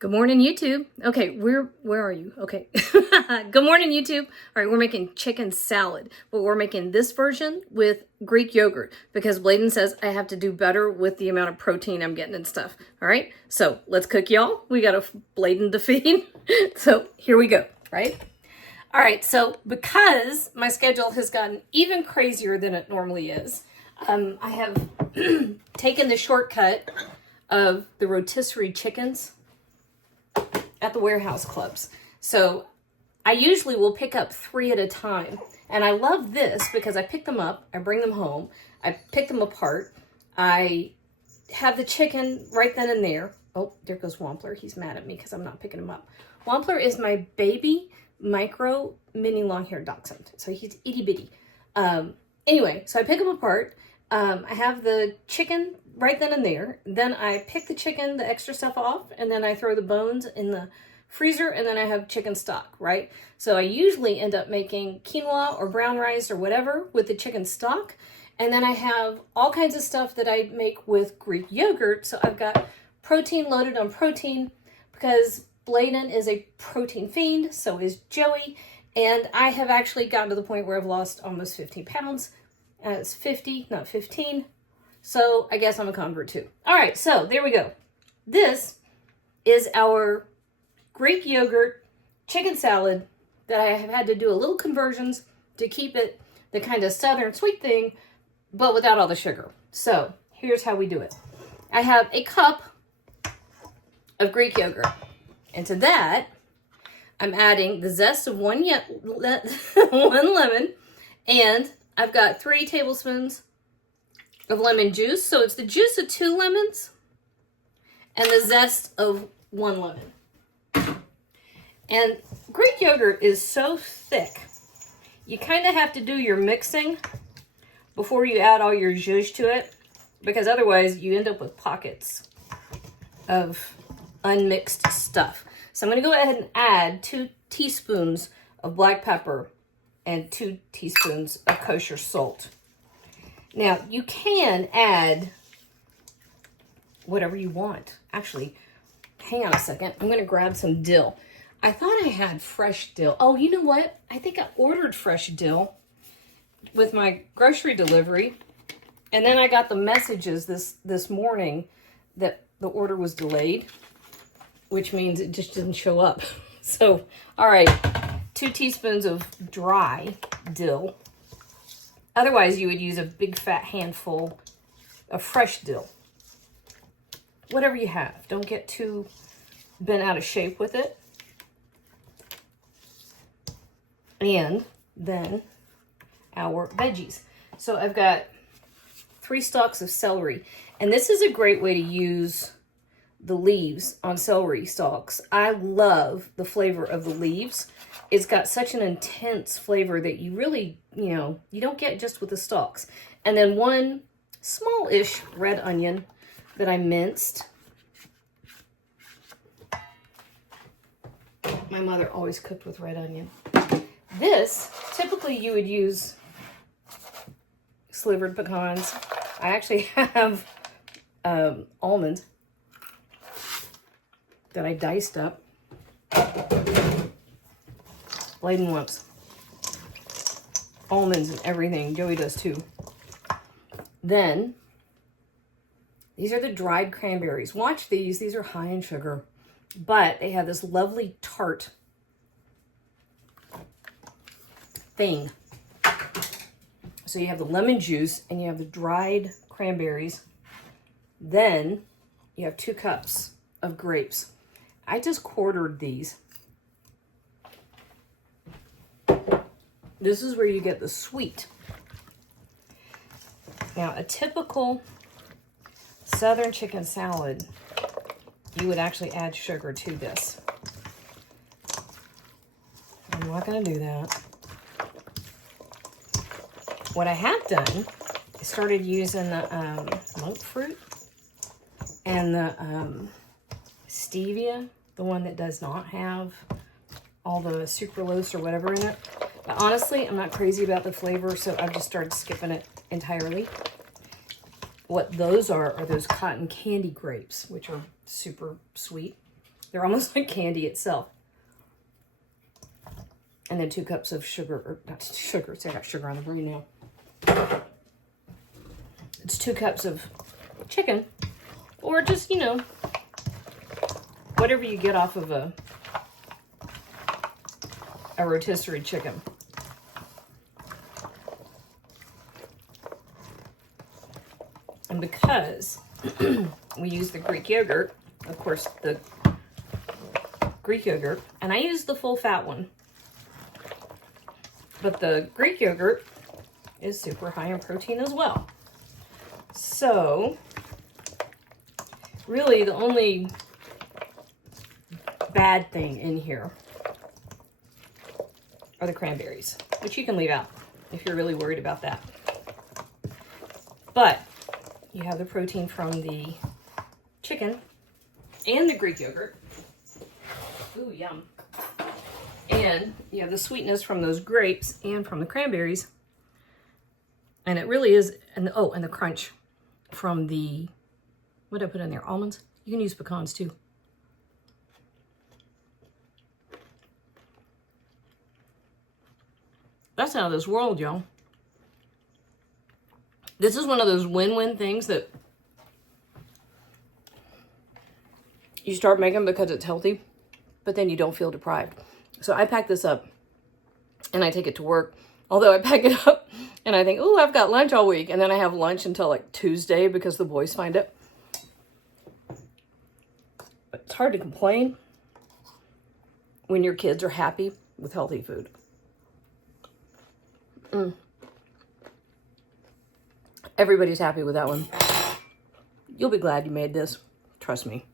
Good morning, YouTube. Okay, where are you? Okay. Good morning, YouTube. All right, we're making chicken salad, but we're making this version with Greek yogurt because Bladen says I have to do better with the amount of protein I'm getting and stuff. All right, so let's cook, y'all. We got a Bladen to feed. So here we go, right? All right, so because my schedule has gotten even crazier than it normally is, I have taken the shortcut of the rotisserie chickens at the warehouse clubs. So I usually will pick up 3 at a time. And I love this because I pick them up, I bring them home, I pick them apart, I have the chicken right then and there. Oh, there goes Wampler. He's mad at me because I'm not picking him up. Wampler is my baby micro mini long-haired dachshund. So he's itty bitty. Anyway, so I pick them apart. I have the chicken right then and there. Then I pick the chicken, the extra stuff off, and then I throw the bones in the freezer, and then I have chicken stock, right? So I usually end up making quinoa or brown rice or whatever with the chicken stock. And then I have all kinds of stuff that I make with Greek yogurt. So I've got protein loaded on protein because Bladen is a protein fiend, so is Joey. And I have actually gotten to the point where I've lost almost 15 pounds. It's 50, not 15. So I guess I'm a convert too. All right, so there we go. This is our Greek yogurt chicken salad that I have had to do a little conversions to keep it the kind of southern sweet thing, but without all the sugar. So here's how we do it. I have a cup of Greek yogurt. And to that, I'm adding the zest of one lemon, and I've got 3 tablespoons of lemon juice. So it's the juice of 2 lemons and the zest of 1 lemon. And Greek yogurt is so thick, you kind of have to do your mixing before you add all your zhuzh to it, because otherwise you end up with pockets of unmixed stuff. So I'm going to go ahead and add 2 teaspoons of black pepper and 2 teaspoons of kosher salt. Now, you can add whatever you want. Actually, hang on a second. I'm going to grab some dill. I thought I had fresh dill. Oh, you know what? I think I ordered fresh dill with my grocery delivery. And then I got the messages this morning that the order was delayed, which means it just didn't show up. So, all right, 2 teaspoons of dry dill. Otherwise, you would use a big fat handful of fresh dill. Whatever you have. Don't get too bent out of shape with it. And then our veggies. So I've got 3 stalks of celery. And this is a great way to use the leaves on celery stalks. I love the flavor of the leaves. It's got such an intense flavor that you really, you don't get just with the stalks. And then 1 small-ish red onion that I minced. My mother always cooked with red onion. This, typically you would use slivered pecans. I actually have almonds that I diced up. Bladen wants almonds and everything. Joey does too. Then, these are the dried cranberries. Watch these. These are high in sugar, but they have this lovely tart thing. So you have the lemon juice and you have the dried cranberries. Then you have 2 cups of grapes. I just quartered these. This is where you get the sweet. Now, a typical southern chicken salad, you would actually add sugar to this. I'm not going to do that. What I have done is started using the monk fruit and the stevia, the one that does not have all the sucralose or whatever in it. But honestly, I'm not crazy about the flavor, so I've just started skipping it entirely. What those are those cotton candy grapes, which are super sweet. They're almost like candy itself. And then 2 cups of sugar, or not sugar, see I got sugar on the brain now. It's 2 cups of chicken, or just, you know, whatever you get off of a rotisserie chicken. And because we use the Greek yogurt, of course, the Greek yogurt, and I use the full fat one, but the Greek yogurt is super high in protein as well. So, really the only bad thing in here are the cranberries, which you can leave out if you're really worried about that. But you have the protein from the chicken and the Greek yogurt. Ooh, yum. And you have the sweetness from those grapes and from the cranberries. And it really is, and the crunch from the, what did I put in there? Almonds? You can use pecans too. That's out of this world, y'all. This is one of those win-win things that you start making because it's healthy, but then you don't feel deprived. So I pack this up and I take it to work. Although I pack it up and I think, oh, I've got lunch all week. And then I have lunch until like Tuesday because the boys find it. But it's hard to complain when your kids are happy with healthy food. Everybody's happy with that one. You'll be glad you made this. Trust me.